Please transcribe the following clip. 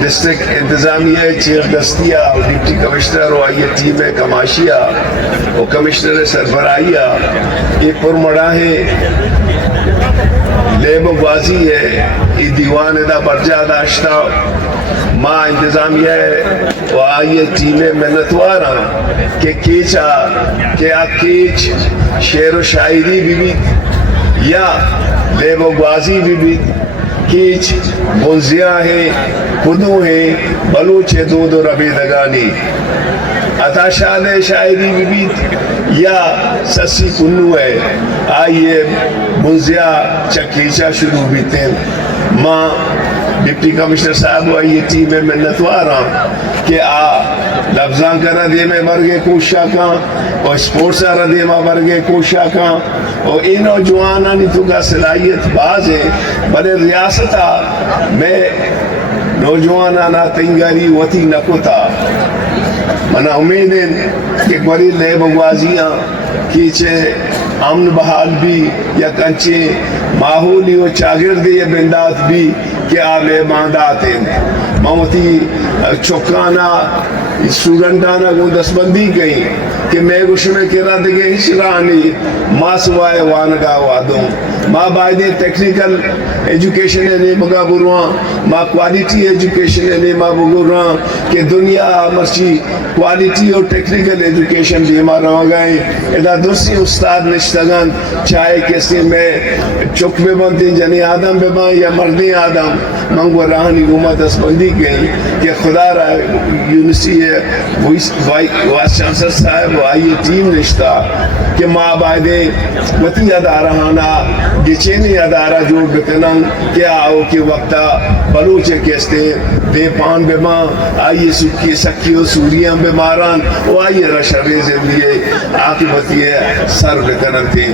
district انتظامیہ chief دستیہ اور deputy commissioner اور آئیے ٹیم کماشیا اور کمشنر سربراہیہ یہ پرمڑاہیں لیب بازی ہے یہ دیوان دا برجا داشتا ماں انتظامیہ و آئیے ٹیم منتوارا کہ کیچا کہ کیچ شعر و شاعری بھی یا لیب بازی بھی کیچ بنزیاں ہیں خدو ہیں بلوچ دود و ربی دگانی عطا شاد شاعری بھی یا سسی کنو ہے آئیے بنزیا چکیچا شروع بھی تھے ماں ڈپٹی کمشنر صاحب آئیے ٹیم میں منتوارا کہ لفظاں کا ردے میں برگے کوشا کاں اور سپورٹس ردے میں برگے کوشا کاں اور ان نوجوانوں نے تو کا صلاحیت باز ہے بلے ریاستہ میں نوجوانانا تنگاری وطی نکوتا منا امید ہے کہ بڑی لے بغوازیاں کیچے امن بحال بھی یا کنچے ماحولی و چاگردی بندات بھی کہ آلے باندات ہیں موتی چوکانا سوگنڈانا کو دستبندی گئی کہ میں گوش میں کرا دگے ہشرانی ماں سوائے وانگا وادوں ماں باید ٹیکنیکل ایجوکیشن نے مگا بروان ماں کوالٹی ایجوکیشن نے ماں بگروان کہ دنیا مرچی کوالٹی اور ٹیکنیکل ایجوکیشن دی ہمارا گئے ادا دوسری استاد نشتگان چاہے کسی میں چک میں بنتی جنی آدم بے بان یا مردی آدم منگو راہنی گمہ دستبندی گئی کہ خدا رہا یونیسی ہے وائس چانسلر صاحب آئیے ٹیم نشتا کہ ماں باہدے وطی ادارہانا گچینی ادارہ جوڑ بکنن کیا آؤ کہ وقتا بلوچے کیستے دے پان بے ماں آئیے سکی سکی و سوریاں بے ماران و آئیے رشبے زندگی آتی بطی ہے سر بکنن تھی